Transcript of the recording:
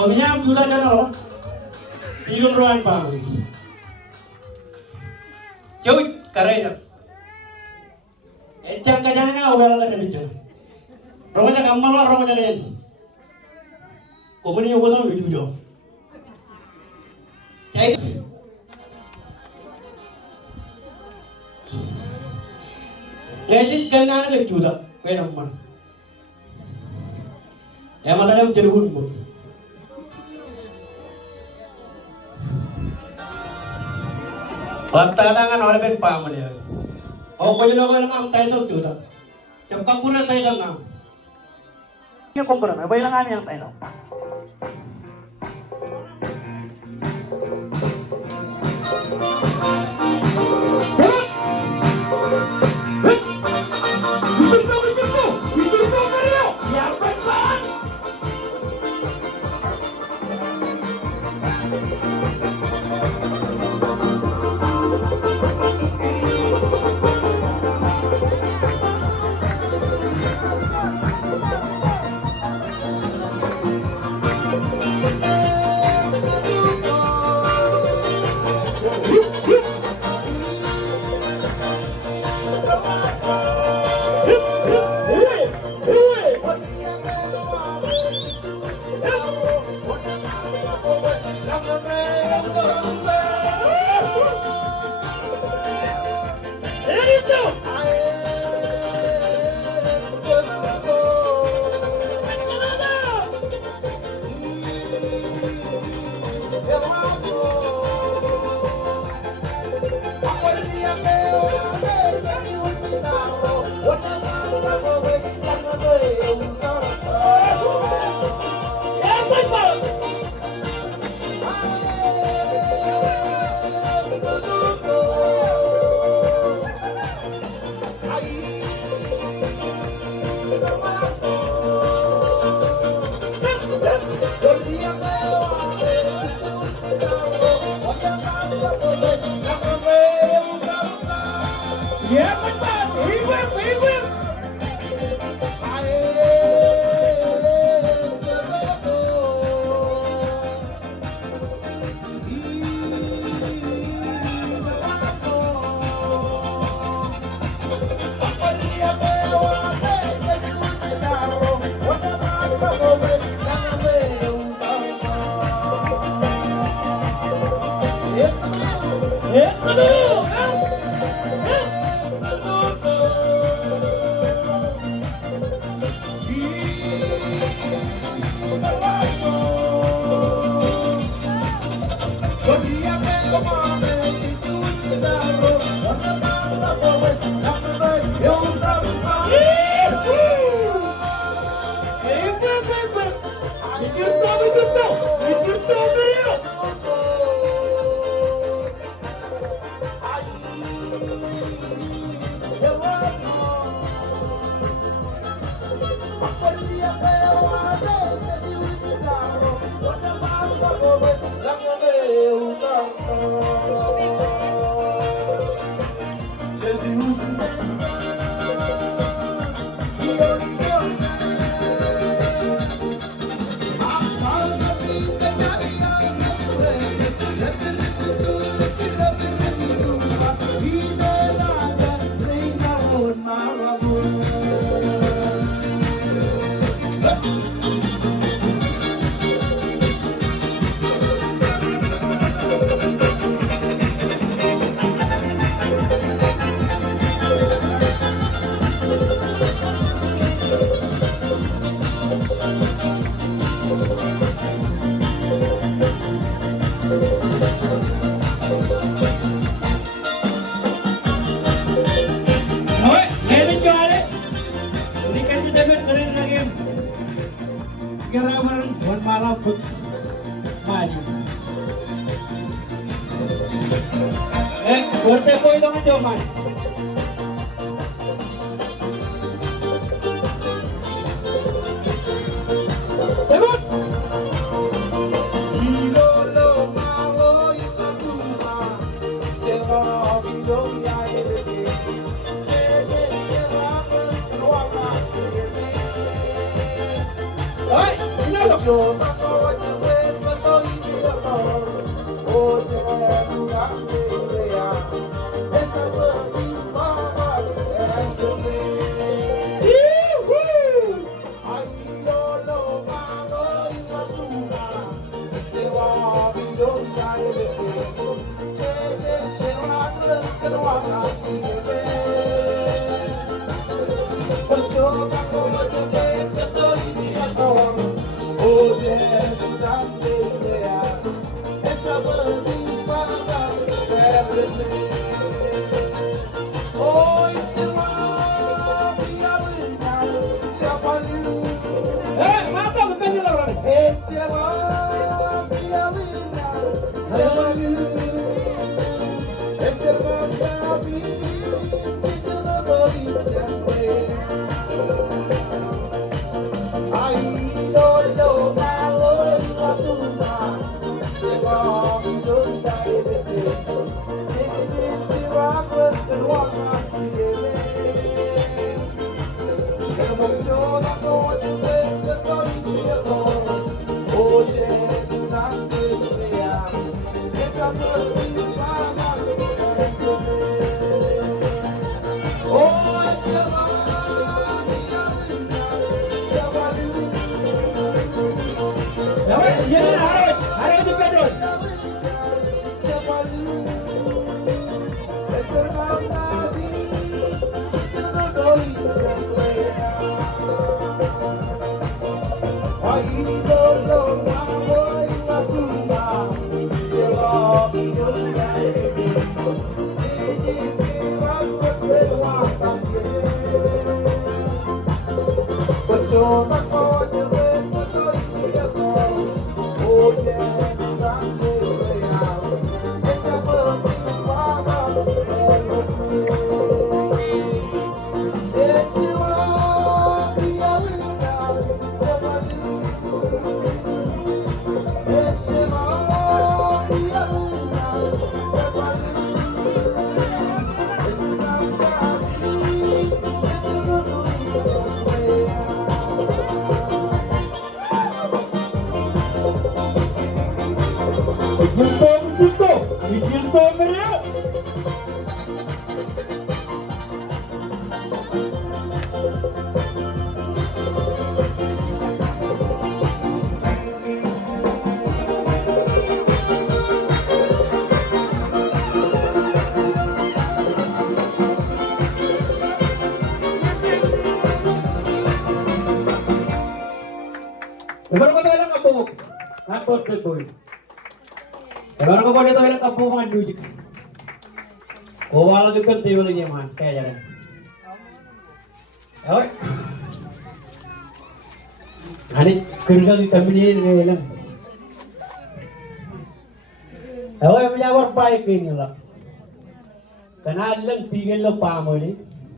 Ominyam sudah jano, hidup ruang pamri. Jauh karena, ecang kajangnya awal kan itu. Romanya kamal lah romanya lain. Komuni juga tahu itu juga. Cai. Ngajit kan anak itu juga, kau nampak. Yang mana yang terhubung bu. Pagtadangan oleh ben paman ya. O ko jelo ko lang tayo to tuta. Jab kampura tayo lang. Yung kampura, may lang kami ang tayo. Bye-bye. Hoy, ngayon ka ulit. Hindi ka dito dapat na rin lagi. Garawan buwan marapot. Mali. Korte po ito nga Joman. Tebut! Hoy, inalo! Mata, depende da hora. Yan, harap di Pedro. Ijinto merio. Baru ka lang kabog. Hapot boy. Kalau ko boleh toilet apa man music. Ko wala ke pen table ni man kaya jare. Oi. Ani kerja di company ni lang. Oi, punya work baik ini lah. Karena lang tinggal lo pamoli.